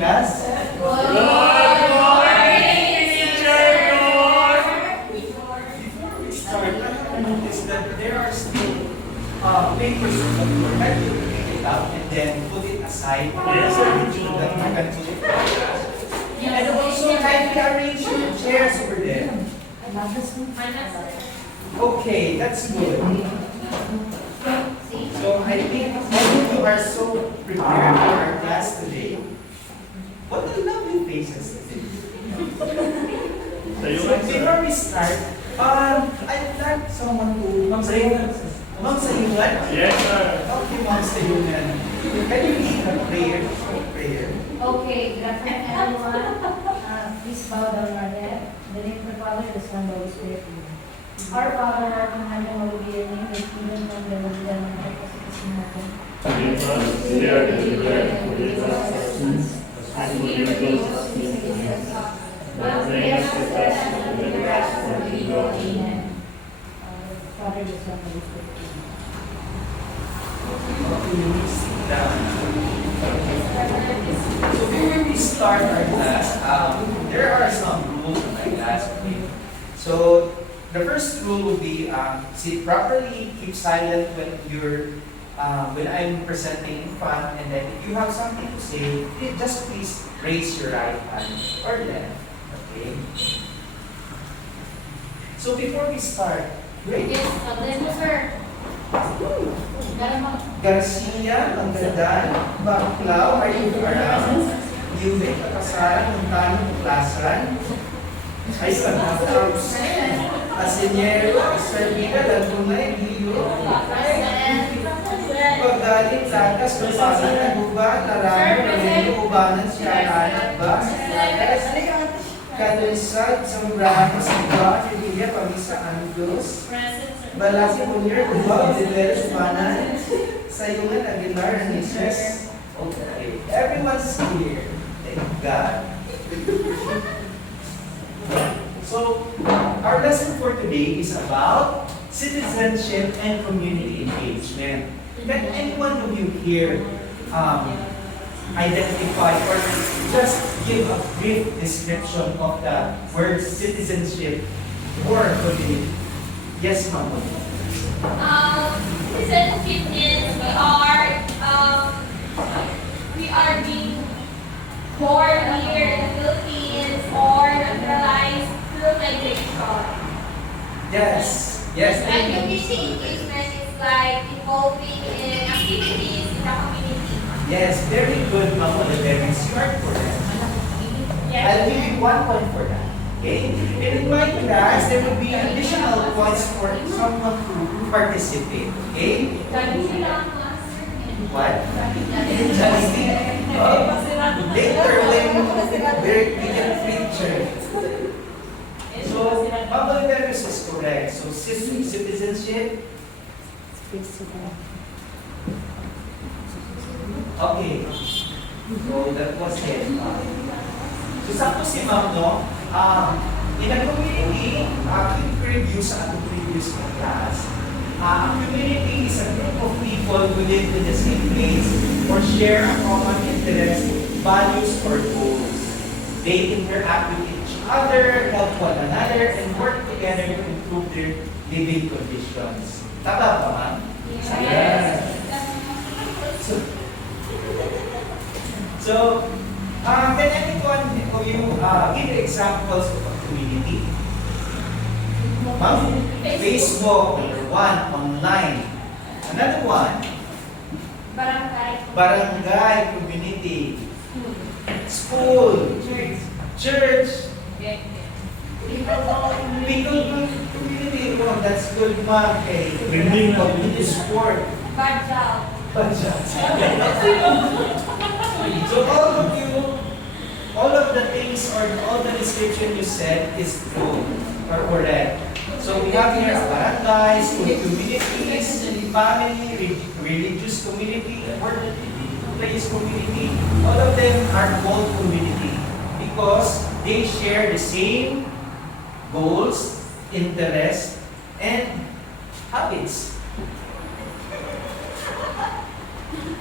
class? Good morning, teacher. Before we start, I noticed that there are still papers on the floor. Can you pick it up and then put it aside? Yes, sir. That you can put it in. And also, kindly arrange your chairs over there. Okay, that's good. So I think all of you are so prepared for our class today. What a lovely faces today. So before we start, I'd like someone to Ma'am Sayungan. Ma'am Sayungan? Yes, sir. Okay, Ma'am Sayungan. Can you lead a prayer? Okay, good afternoon, everyone. Please bow down your head. In the name of the Father, the Son, and the Holy Spirit. Our Father, art in heaven, hallowed be your name. Your kingdom come, your will be done on earth as it is in heaven. Give us the daily bread, forgive us our sins, as we forgive those who sin against us. But bring us to test and deliver us from evil. Amen. Father, the Son, and the Holy Spirit. Okay, sit down. So before we start our class, there are some rules in my class. Okay? So the first rule will be sit properly, keep silent when I'm presenting in front, and then if you have something to say, just please raise your right hand or left. Okay. So before we start, great. Yes, let's go, sir. Garcia, Anggadan, Baclaw, are you around? Yume, Kakasaran, Montano, Tuklasan. Ayun, Matros. Asinyero, Serviga, Lagumay, Liyo. Pagdaling, Lagas, Kapalan, Aguba, Tarano, Ramiro, Ubanan, Siyaran, Bas, Lagas, Kalunsad, Zambrano, Samba, Filia, Pamisa, Andos. Balasi Munir, Ubab, Dileros, Ubanan, Sayungan, Aguilar, and Jesus. Okay, everyone's here. Thank God. So, our lesson for today is about citizenship and community engagement. Can anyone of you here identify or just give a brief description of the word citizenship or community? Yes, ma'am. Citizenship is we are being born here in the Philippines or naturalized through migration. Yes. Yes. And community engagement is like involving in activities in the community. Yes, very good, Ma'am Oliveris. You are correct. I'll give you 1 point for that. Okay? And in my class, there will be additional points for someone to participate. Okay? What? Later, when we can feature. So, Ma'am Oliveris is correct. So, citizenship. Okay. So, that was it. So, sakto si Ma'am, no? In a community, quick review sa ating previous class. A community is a group of people who live in the same place or share a common interest, values, or goals. They interact with each other, help one another, and work together to improve their living conditions. Tama ba, ma'am? Yes. So, can anyone of you give examples of a community? Ma'am, Facebook, number 1, online. Another one, barangay, community. School, church. People, community. Oh, that's good, ma'am. Okay. Community sport. Bad job. So all of the things or all the description you said is true or correct. So we have here a barangay, school communities, family, religious community, workplace community. All of them are called community because they share the same goals, interests, and habits.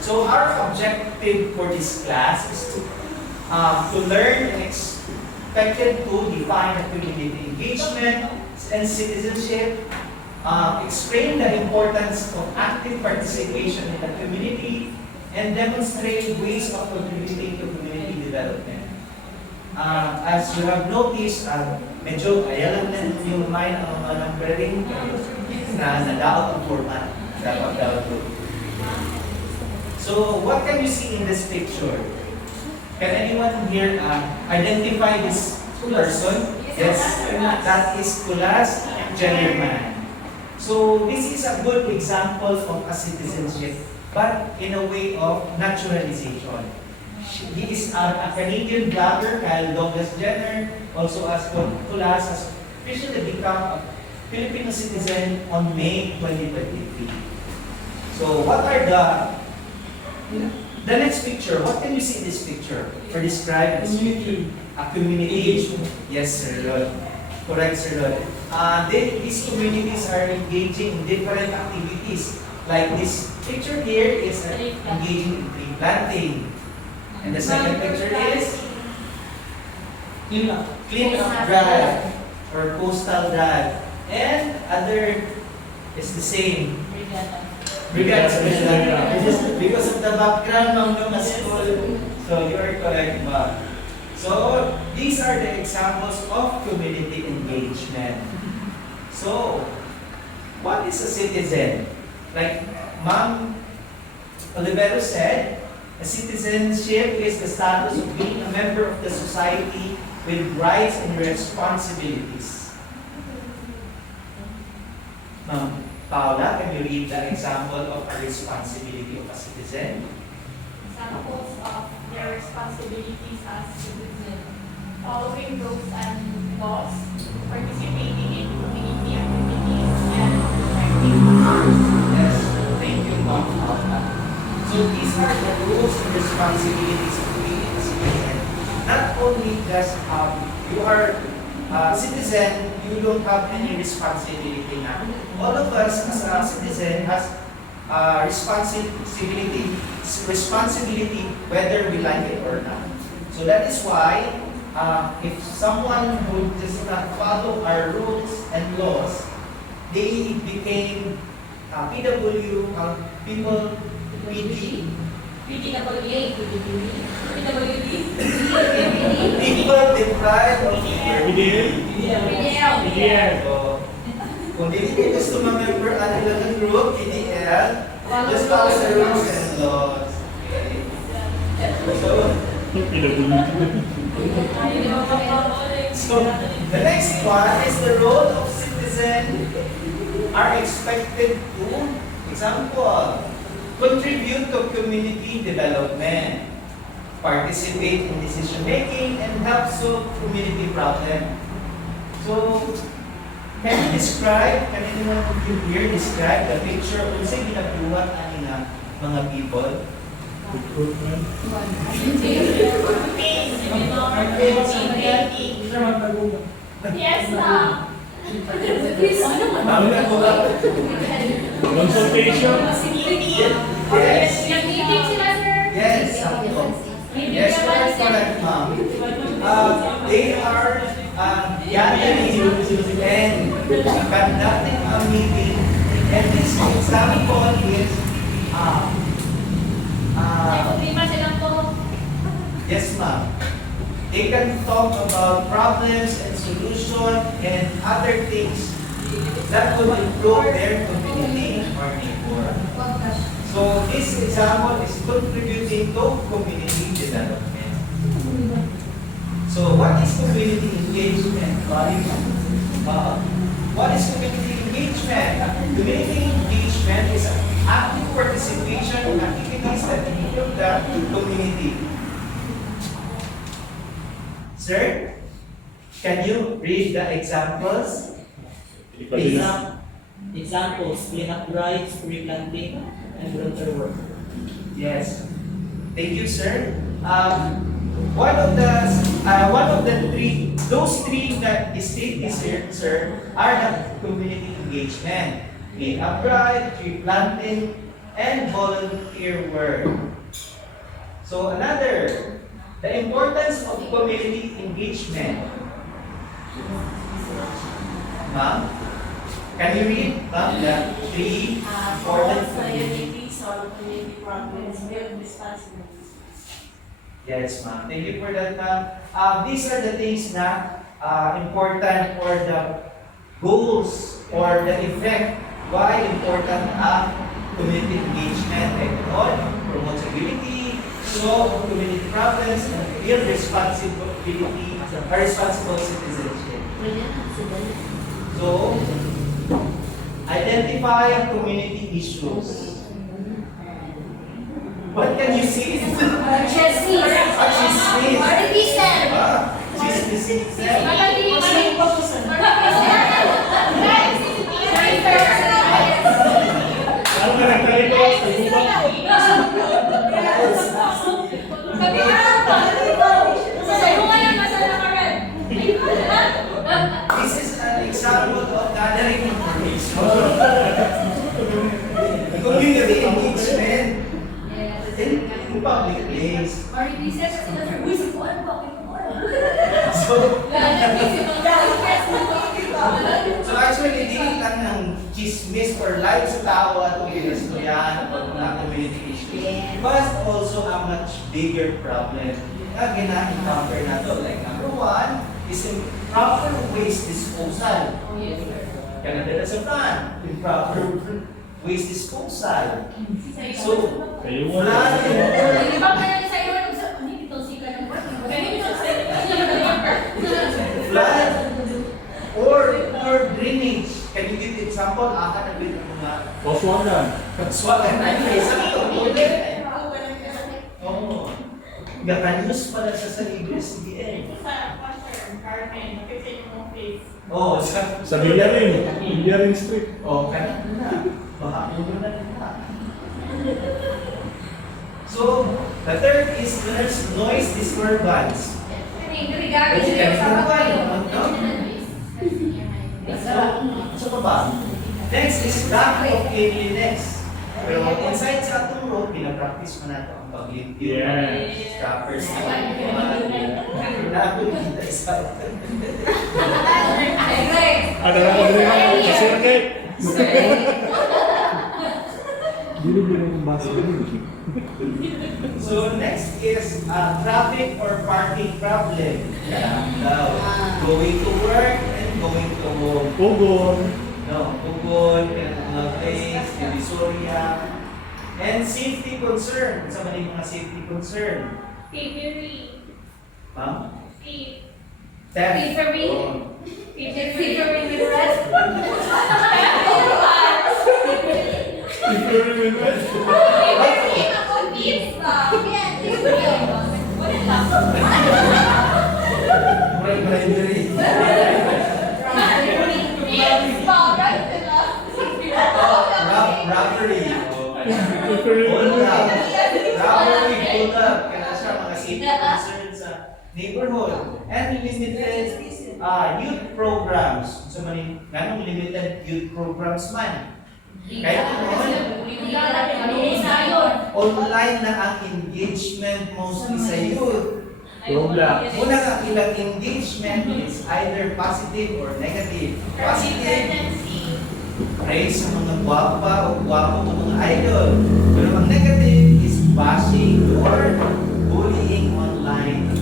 So our objective for this class is to to learn and expected to define the community engagement and citizenship, explain the importance of active participation in the community, and demonstrate ways of contributing to community development. As you have noticed, medyo kaya lang na yung mind ang mga numbering na nadaot ang format. Dapat daw to. So, what can you see in this picture? Can anyone here identify this person? Yes, that is Kulas Jellerman. So, this is a good example of a citizenship, but in a way of naturalization. He is a Canadian blogger, Kyle Douglas Jenner, also as Kulas, has officially become a Filipino citizen on May 2023. So, what are the next picture? What can you see in this picture? For describe this picture? A community. Yes, Sir Lord. Correct, Sir Lord. These communities are engaging in different activities. Like this picture here is engaging in tree planting. And the second picture is clean up drive or coastal drive. And other is the same. Regards because of the background ng mga school. So you are correct, Bob. So these are the examples of community engagement. So what is a citizen? Like Ma'am Olivero said, a citizenship is the status of being a member of the society with rights and responsibilities. Ma'am Paula, can you read the example of a responsibility of a citizen? Examples of their responsibilities as citizens: following rules and laws, participating in community activities, and protecting Yes, thank you, Ma'am Paula. So these are the rules and responsibilities of being a citizen. Not only just you are a citizen, you don't have any responsibility now. All of us as a citizen has responsibility whether we like it or not. So that is why if someone who does not follow our rules and laws, they became PW, people, PD, people deprived of So, kung hindi gusto ma-member ang ilang group, PDL, just follow the rules and laws. So, the next one is the role of citizen are expected to, example, contribute to community development, participate in decision making, and help solve community problems. So, can you describe, can anyone of you here describe the picture kung saan ginagawa ani nga mga people? Yes, ma'am. Consultation. Yes. Nag-meeting sila, sir? Yes, sakto. Yes, correct, ma'am. They are gathering and conducting a meeting, and this example is Nag-problema sila po. yes, ma'am. They can talk about problems and solutions and other things that will improve their community or neighbor. So this example is contributing to community development. So what is community engagement? What is community engagement? Community engagement is an active participation in activities that improve the community. Sir, can you read the examples? Examples: clean up drives, tree planting, and volunteer work. Yes. Thank you, sir. One of the three, those three that is stated here, sir, are the community engagement, clean up drive, tree planting, and volunteer work. So another The importance of community engagement. Ma'am, can you read, ma'am, the three important Community, solve community problems, build responsibilities. Yes, ma'am. Thank you for that, ma'am. These are the things na important for the goals or the effect. Why important community engagement and all, promote civility, solve community problems, and build responsibility or responsible citizenship. So, identify community issues. What can you see? Chelsea. Chismis. Maritisan. Chismis. Ano ka nagkalito? This is an example of gathering information. Community engagement in public place. So actually, hindi lang ng chismis or live sa tao at yan o mga community issues. But also a much bigger problem na gina-encounter na to. Like number one is improper waste disposal. Canada sa plan, improper waste disposal. So, Kayo mo. flood or drainage. Can you give example? Aka na bin mga Oswagan. swagan na yun. Isa ito, ulit. Oo. Gakanus pala sa libre SBM. Oo, Sa Villarin. Villarin Street. Oh, kanina na. Baka ulo na nila. So, the third is there's noise disturbance. So pa ba? Next is lack of cleanliness. Pero inside sa atong road, pinapractice mo na ito ang pag-limpyo. Yes. Scrappers na nakikita isa. Ada na pag-rin. Kasi okay. Bilo-bilo ng basa. So next is traffic or parking problem. Now, going to work and going to home. Pugon. No, Pugon, place, Divisoria, and safety concern. Sa mga safety concern. Ma'am? Theft. Thievery. Oh. Bribery. Robbery. Hold up. Robbery, hold up. Kaya siya mga safety concerns sa neighborhood. And limited youth programs. So, ganong limited youth programs man. Kaya online na ang engagement mostly sa youth. Roblox. Una nga ilang engagement is either positive or negative. Positive, praise sa mga gwapa o gwapo ng mga idol. Pero ang negative is bashing or bullying online.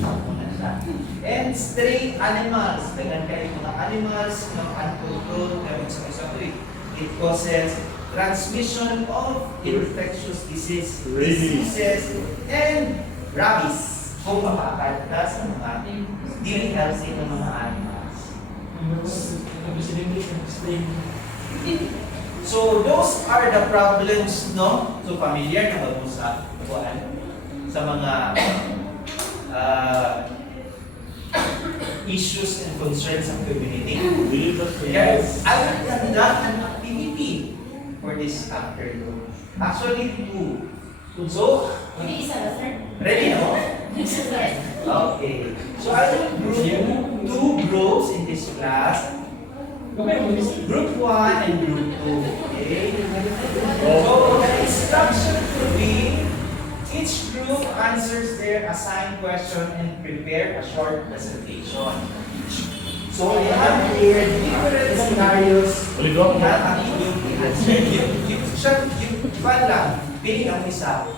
And stray animals. Dagan kayo mga animals ng uncontrolled gamit sa isang it causes transmission of infectious diseases and rabies. Kung mapapagod ka sa mga hindi healthy ng mga animals. So those are the problems, no? So familiar na ba mo sa mga issues and concerns of community? Yes, I will conduct an activity for this afternoon. Actually, two. So, ready no? Okay. So I will group two groups in this class. Group 1 and Group 2. Okay? So the instruction will be Each group answers their assigned question and prepare a short presentation. So we have here different scenarios na ang inyong i-answer. Yung lang, pili ang isa.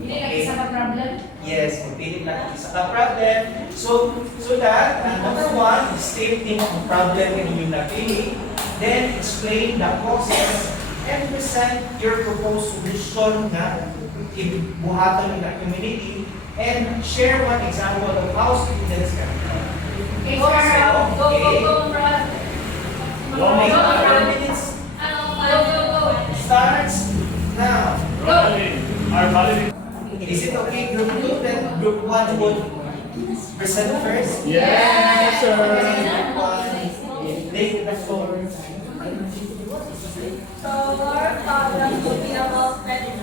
Hindi lang isa ka problem. Yes, magpili lang ang isa ka problem. So that, number one, stating ang problem na inyong napili. Then, explain the process and present your proposed solution na ibuhaton ng community and share one example of how students can help. Okay, start. Go, Brad. Go, Make Brad. 4 minutes Go. starts now. Our valid. Is it okay, group 2, that group 1 would present first? Yes, sir. And group 1, take the floor. So, our problem will be about scarcity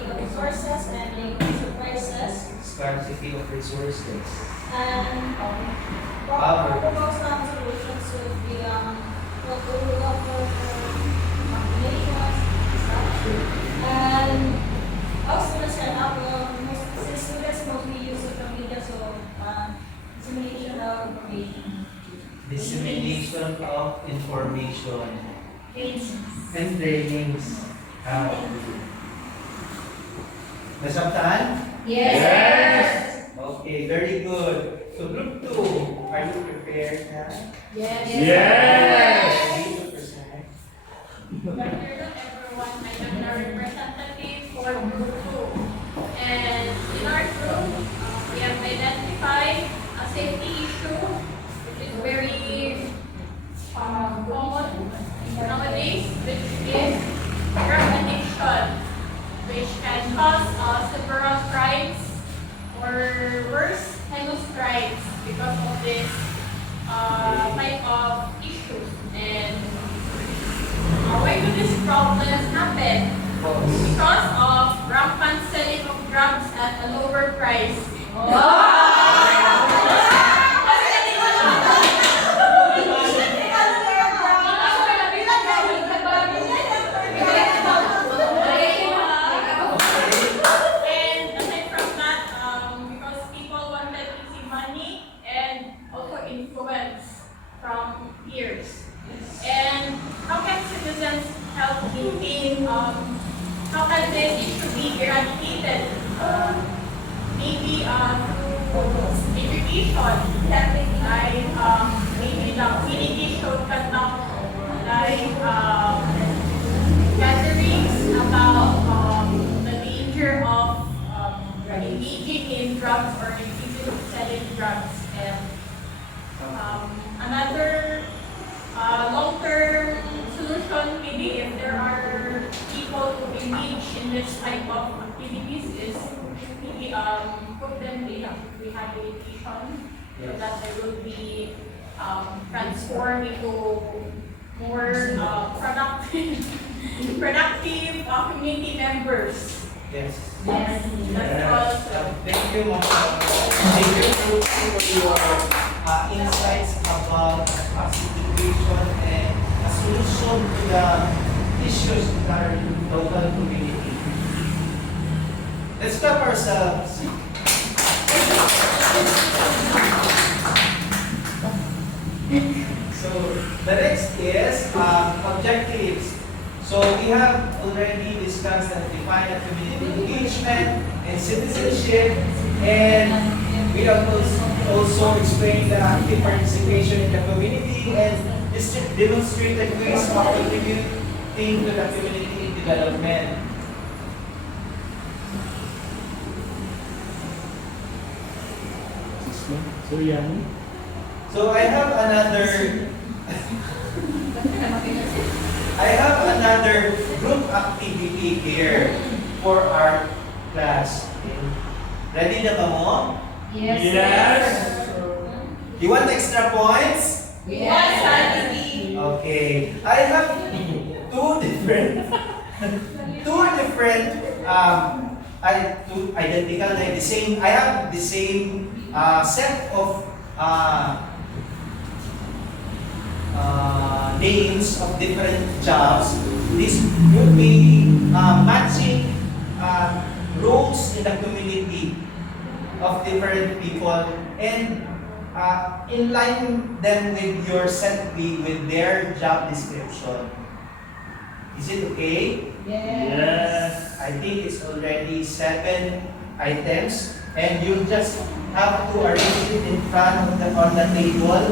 of resources and limited resources. Scarcity of resources. And proposed solutions would be what we will offer combinations, such. And how students can since students mostly use social media, so dissemination of information. Dissemination of information and trainings. Nasabtan? Yes. Okay, very good. So group 2, are you prepared na? Yes. Yes. Ready to present? Good afternoon, everyone. I am the representative for Group 2. And in our group, we have identified a safety issue, which is very common nowadays, which is drug addiction, which can cause several crimes or worse, heinous crimes because of this type of issues. And why do these problems happen? Because of rampant selling of drugs at a lower price. And aside from that, because people wanted easy money and also influence from peers. And how can citizens help maintain, how can this issue be eradicated? Maybe through education, like maybe the community should conduct like gatherings about the danger of engaging in drugs or engaging in selling drugs. And another long-term solution, maybe if there are people who engage in this type of activities, is maybe put them in rehabilitation so that they will be transformed into more productive community members. Yes. Yes, that's all. Thank you, Ma'am. Thank you for your insights about a situation and a solution to the issues in our local community. Let's stop ourselves. So the next is objectives. So we have already discussed and defined a community engagement and citizenship, and we have also explained the active participation in the community and demonstrated ways of contributing to the community development. Suryani. So I have another group activity here for our class. Ready na ba mo? Yes. You want extra points? Yes, Andy. Okay. I have two different two identical na the same. I have the same names of different jobs. This would be matching roles in the community of different people and in line them with your set B with their job description. Is it okay? Yes. I think it's already 7 items and you just have to arrange it in front of on the table.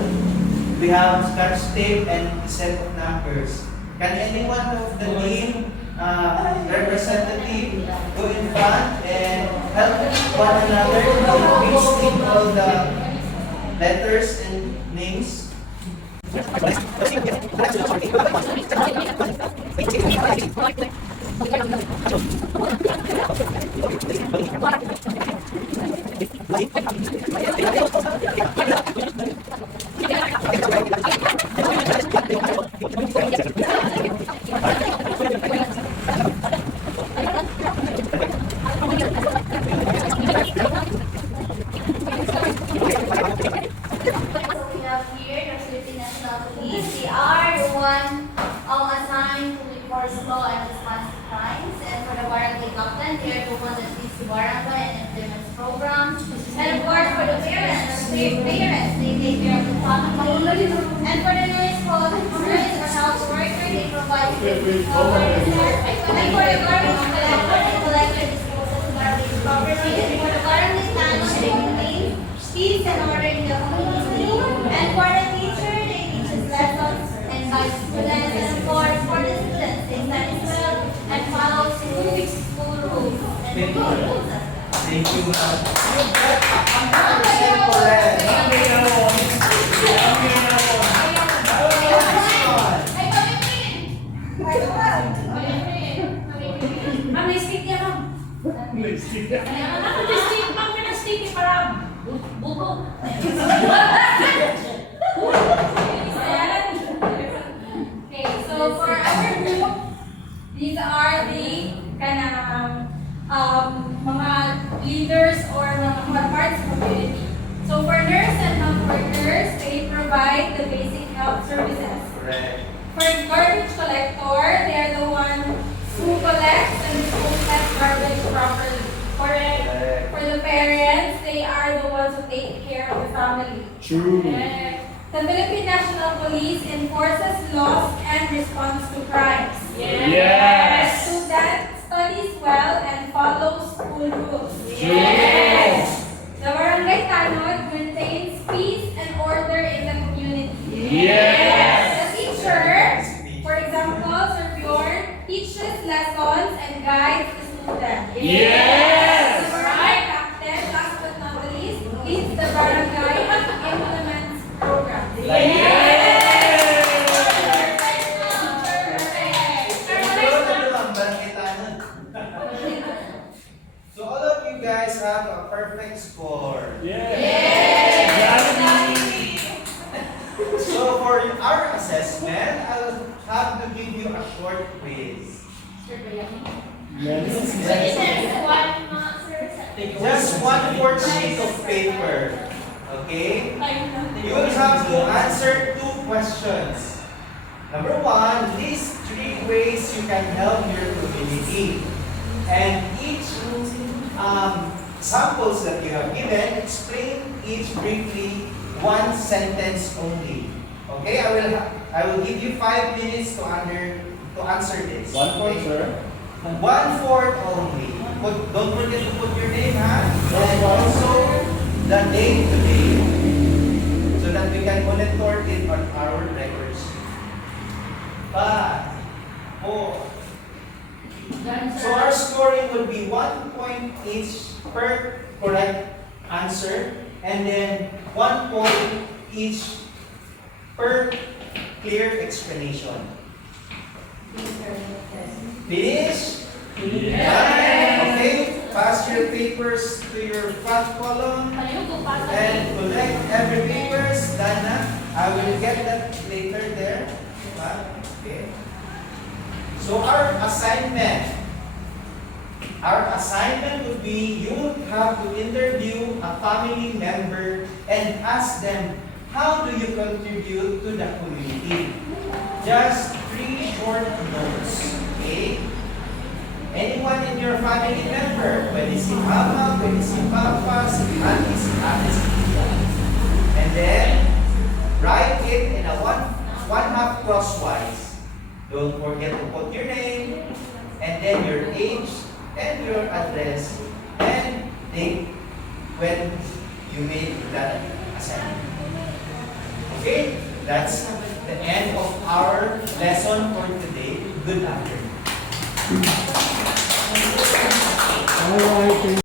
We have scotch tape and a set of numbers. Can anyone of the team representative go in front and help one another pasting all the letters and names? We have here the Philippine National Police. They are the one assigned to enforce law and response to crimes. And for the barangay captain, they are the one that leads the barangay and implements programs. And of course, for the parents, they take care of the family. And for the nurse, or health worker, they provide service. And for the garbage collector, they collect and dispose of garbage property. And for the barangay planner, they maintain peace and order in the community. And for the teacher, they teach lessons and guide students. And of course, for the students, they study well and follow school rules. And rules as well. Thank you, ma'am. You got 100% correct. Ma'am, na-stick niya, ma'am. Na-stick, ma'am, na-stick ni parang buto. Okay, so for our group, these are the mga leaders or mga parts of community. So for nurse and health workers, they provide the basic health services. Correct. For garbage collector, they are the one who collects and disposes garbage properly. For the parents, they are the ones who take care of the family. True. The Philippine National Police enforces laws and responds to crimes. Yes. Student studies well and follows school rules. Yes. The barangay tanod maintains peace and order in the community. Yes. The teacher, for example, Sir Bjorn, teaches lessons and guides the student. Yes. The barangay captain, last but not least, leads the barangay and implements programs. So all of you guys have a perfect score. So for our assessment, I'll have to give you a short quiz. Just 1/4 sheet of paper. Okay? You will have to answer 2 questions. Number 1, list 3 ways you can help your community. And each samples that you have given, explain each briefly, 1 sentence only. Okay, I will give you 5 minutes to answer this. 1/4, sir. 1/4 only. Don't forget to put your name, and also the date today, so that we can monitor it on our records. 5, 4. So our scoring would be 1 point each per correct answer, and then 1 point each per clear explanation. Finish? Okay, pass your papers to your front column and collect every papers. Dana, I will get that later there. Okay. So our assignment would be you would have to interview a family member and ask them how do you contribute to the community? Just 3 short notes. Okay? Anyone in your family member, pwede si mama, pwede si papa, si auntie, si ate, si tita. And then, write it in a one half crosswise. Don't forget to put your name, and then your age, and your address, and date when you made that assignment. Okay? That's the end of our lesson for today. Good afternoon. All right.